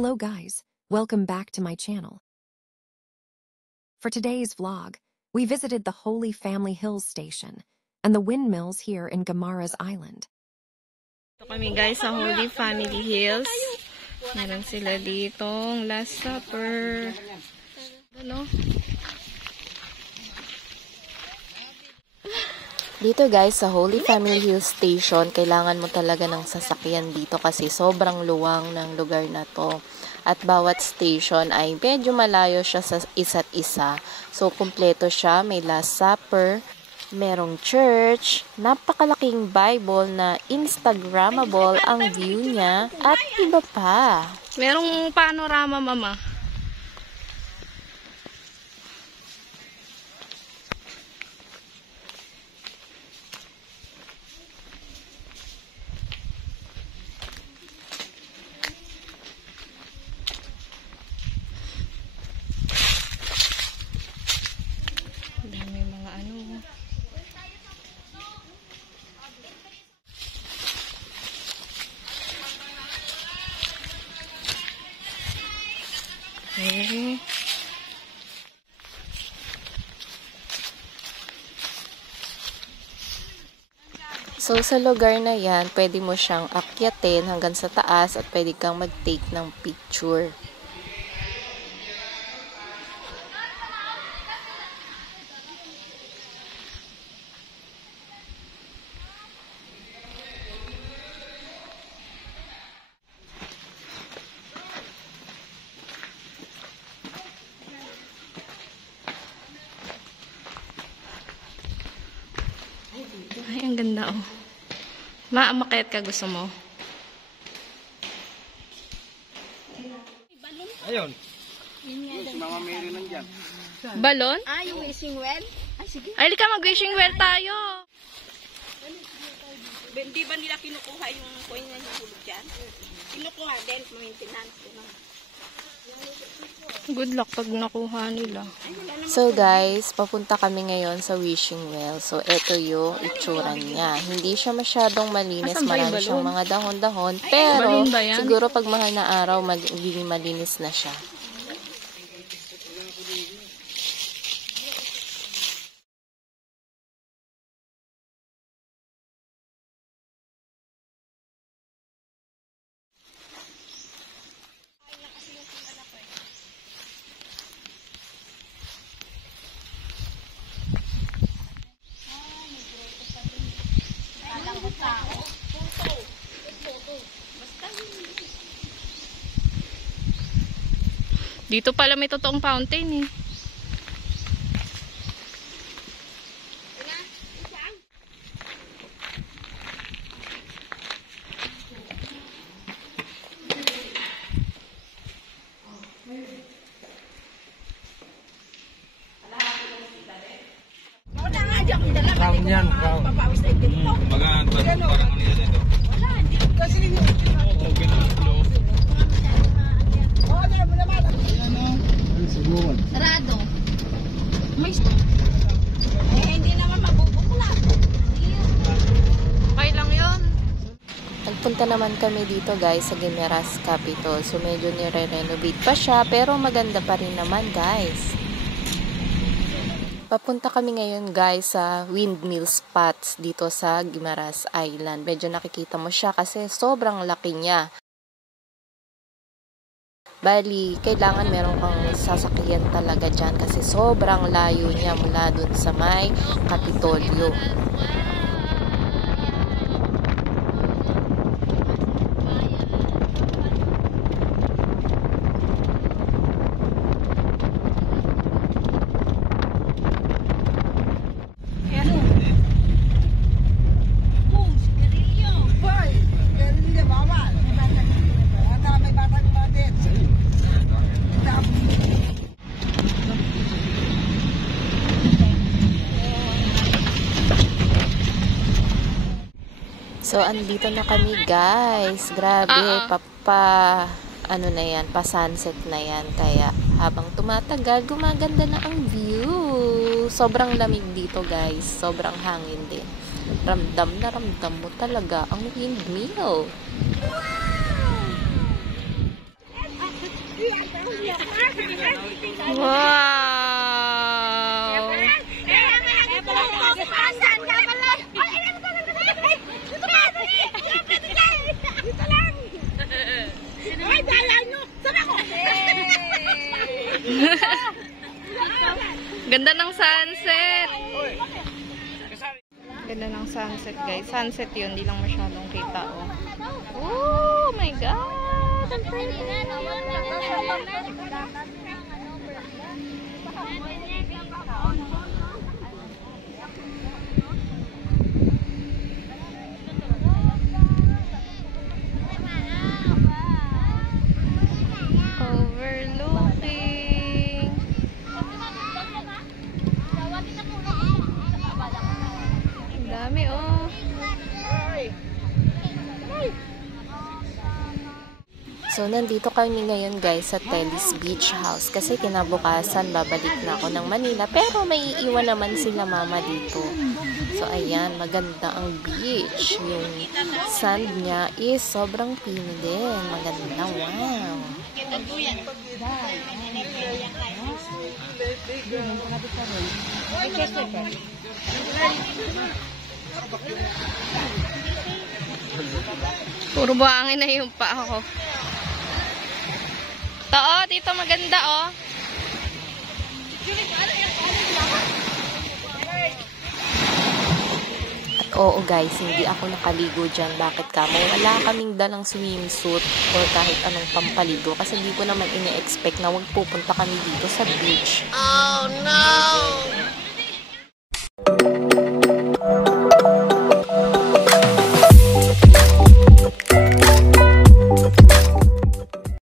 Hello guys, welcome back to my channel. For today's vlog, we visited the Holy Family Hills Station and the windmills here in Guimaras Island. Ito kami guys sa Holy Family Hills. Meron sila ditong Last Supper. Ano? Dito guys, sa Holy Family Hills Station, kailangan mo talaga ng sasakyan dito kasi sobrang luwang ng lugar na to. At bawat station ay medyo malayo siya sa isa't isa. So, kumpleto siya. May Last Supper, merong church, napakalaking Bible na Instagrammable ang view niya, at iba pa. Merong panorama, mama. May mga ano. Okay. So, sa lugar na yan, pwede mo siyang akyatin hanggang sa taas at pwede kang mag-take ng picture. Ay, ang ganda oh. Maamakit ka, gusto mo? Ayun. Si Mama Mary nandyan. Balon? Ah, yung wishing well? Ay, sige. Ay, ka mag-wishing well tayo. Di ba nila kinukuha yung coin na nahulog dyan? Kinukuha din, maintenance. Good luck pag nakuha nila. So guys, papunta kami ngayon sa wishing well. So eto yung itsura niya. Hindi siya masyadong malinis, marami siyang mga dahon-dahon. Pero siguro pag mahal na araw, magiging malinis na siya. Dito pala may totoong fountain eh. Brown yan, brown. Kumbaga, parang ano yan ito. Wala, hindi. Kasi yung... Rado. May... hindi naman mabubuklat. Okay lang yun. Nagpunta naman kami dito guys sa Guimaras Capital. So medyo nire-renovate pa siya pero maganda pa rin naman guys. Papunta kami ngayon guys sa windmill spots dito sa Guimaras Island. Medyo nakikita mo siya kasi sobrang laki niya. Bali, kailangan meron kang sasakyan talaga dyan kasi sobrang layo niya mula dun sa may Kapitolyo. So, andito na kami guys. Grabe, ano na yan, pa-sunset na yan. Kaya, habang tumatagal, gumaganda na ang view. Sobrang lamig dito guys. Sobrang hangin din. Ramdam na ramdam mo talaga ang windmill. Wow! Ganda ng sunset. Ganda ng sunset, guys. Sunset yun, hindi lang masyadong kita, oh. Oh my God! Ang pretty. Overlooking. Ang dami, oh. So, nandito kami ngayon guys sa Telis Beach House kasi kinabukasan babalik na ako ng Manila pero may iiwan naman sila mama dito. So, ayan, maganda ang beach. Yung sand niya is sobrang pino din. Maganda, wow. Puro buhangin na yung paa ko. Ito, oh, dito maganda, oh. At oo guys, hindi ako nakaligo dyan. Bakit ka? Wala kaming dalang swimsuit or kahit anong pampaligo kasi hindi ko naman ine-expect na wag pupunta kami dito sa beach.